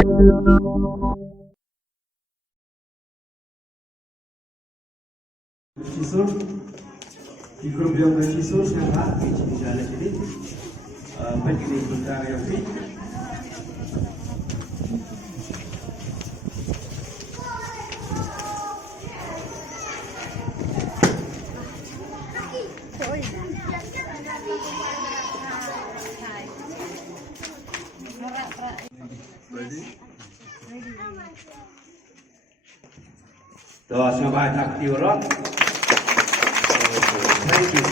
Sisur di grup yang bersisur sangat di jalan ini bagi kita yang fit. Tuh, coba tak diurut. Thank you.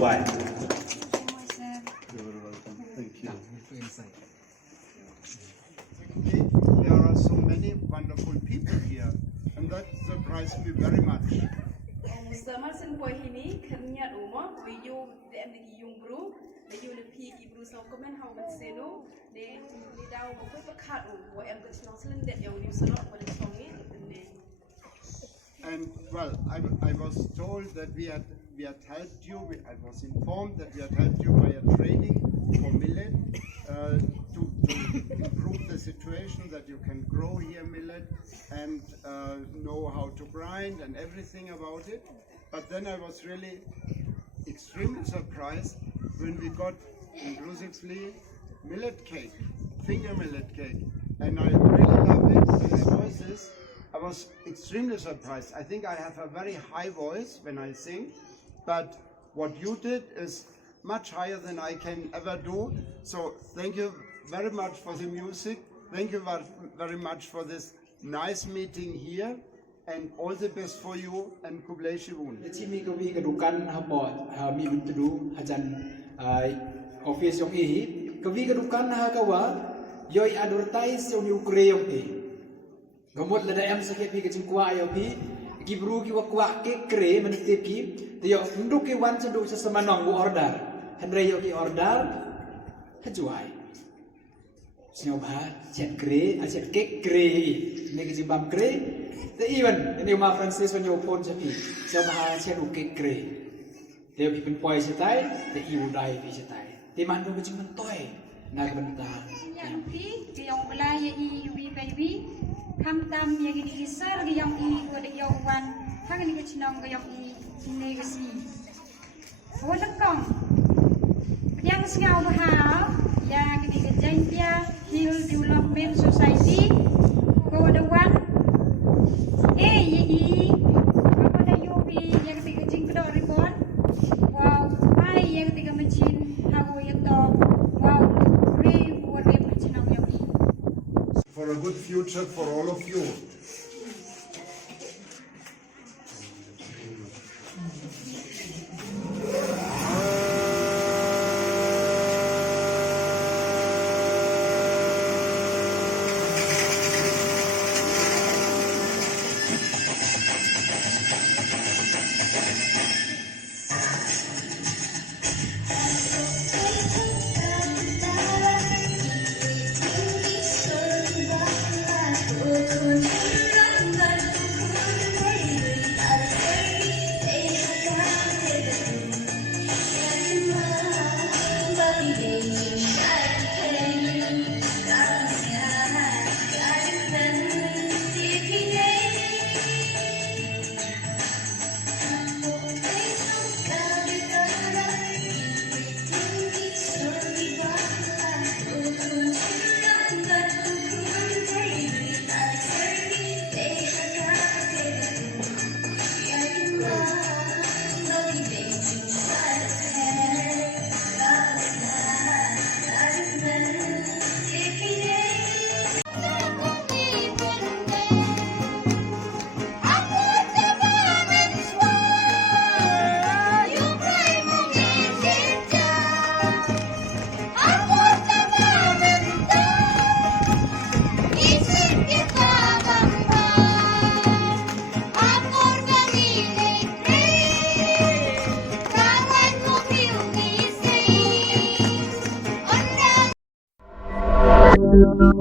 Why? Thank you. There are so many wonderful people here, and that surprised me very much. Sama senpoi ini kerja rumah, bayu dan yung bro, bayu lebih ibu so komen how much seno, de daw mau perkat wa em kat senang selendet yang new senang pada songi. And well, I was told that we had helped you. I was informed that we had helped you by a training for millet to improve the situation, that you can grow here millet and know how to grind and everything about it. But then I was really extremely surprised when we got inclusively millet cake, finger millet cake, and I really love it. And the voices, I was extremely surprised. I think I have a very high voice when I sing, but what you did is much higher than I can ever do. So thank you very much for the music. Thank you very much for this nice meeting here, and all the best for you and Kublai Shibun. ที่มีกวีกระดูกันฮะบอดมีอุตรูอาจารย์ออฟฟิศยงอีกวีกระดูกันฮะก็ว่าย่อยadvertiseยงยูเครยงอีGamot lada em sakit pi kecing kuah ayo pi, kibru kiwa kuah ke kre menitip ki, tiyo nduk ki wan cenduk sesama nong bu order, henry yo ki order, hajuai. Snyoba cet kre, cet kek kre, ni kecing bam kre, the even ini ma Francis when you pon sapi, snyoba cet kek kre, tiyo pi penpoi setai, the ibu dai pi setai, ti mandu kecing mentoi, nak bentar. Yang pi, yang belaya iwi baby. Kam tam yang ini besar yang ini gua ada yang wan, hang ini kecinong yang ini negasi. Gua lekong, yang segau bahal, yang ini JAINTIA Hill Development Society, gua ada wan, ini, gua ada yobi yang ketiga jingkro ribon, wow, mai yang ketiga mesin, hago yang to, wow, gua ada kecinong yang ini. For a good future for all of you. Thank you.